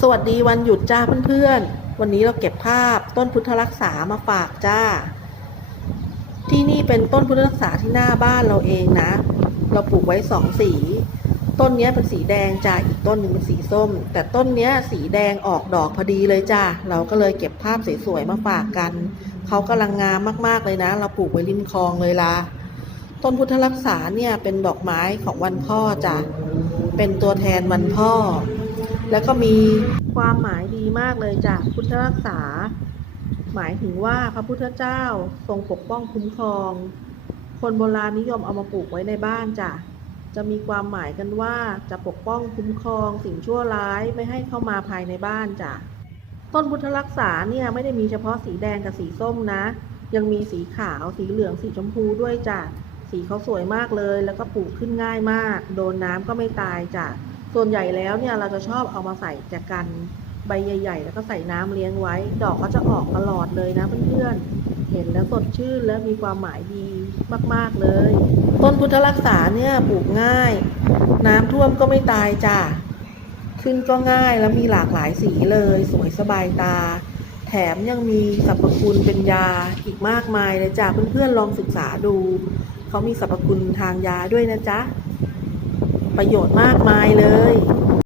สวัสดีวันหยุดจ้าเพื่อนๆ วันนี้เราเก็บภาพต้นพุทธรักษามาฝากจ้า ที่นี่เป็นต้นพุทธรักษาที่หน้าบ้านเราเองนะ เราปลูกไว้สองสี ต้นนี้เป็นสีแดงจ้าอีกต้นหนึ่งเป็นสีส้ม แต่ต้นนี้สีแดงออกดอกพอดีเลยจ้าเราก็เลยเก็บภาพสวยๆมาฝากกัน เขากำลังงามมากๆเลยนะ เราปลูกไว้ริมคลองเลยล่ะต้นพุทธรักษาเนี่ยเป็นดอกไม้ของวันพ่อจ้ะเป็นตัวแทนวันพ่อ แล้วก็มีความหมายดีมากเลยจ้ะพุทธรักษา หมายถึงว่าพระพุทธเจ้าทรงปกป้องคุ้มครอง คนโบราณนิยมเอามาปลูกไว้ในบ้านจ้ะจะมีความหมายกันว่าจะปกป้องคุ้มครอง สิ่งชั่วร้ายไม่ให้เข้ามาภายในบ้านจ้ะต้นพุทธรักษาเนี่ยไม่ได้มีเฉพาะสีแดงกับสีส้มนะ ยังมีสีขาวสีเหลืองสีชมพูด้วยจ้ะสีเขาสวยมากเลย แล้วก็ปลูกขึ้นง่ายมาก โดนน้ำก็ไม่ตายจ้ะ ส่วนใหญ่แล้วเนี่ยเราจะชอบเอามาใส่แจกันใบใหญ่ ๆ แล้วก็ใส่น้ำเลี้ยงไว้ ดอกก็จะออกตลอดเลยนะเพื่อนๆ เห็นแล้วสดชื่นและมีความหมายดีมากๆเลย ต้นพุทธรักษาเนี่ยปลูกง่าย น้ำท่วมก็ไม่ตายจ้ะ ขึ้นก็ง่ายแล้วมีหลากหลายสีเลย สวยสบายตา แถมยังมีสรรพคุณเป็นยาอีกมากมายเลยจ้ะเพื่อนๆลองศึกษาดู เขามีสรรพคุณทางยาด้วยนะจ๊ะ ประโยชน์มากมายเลย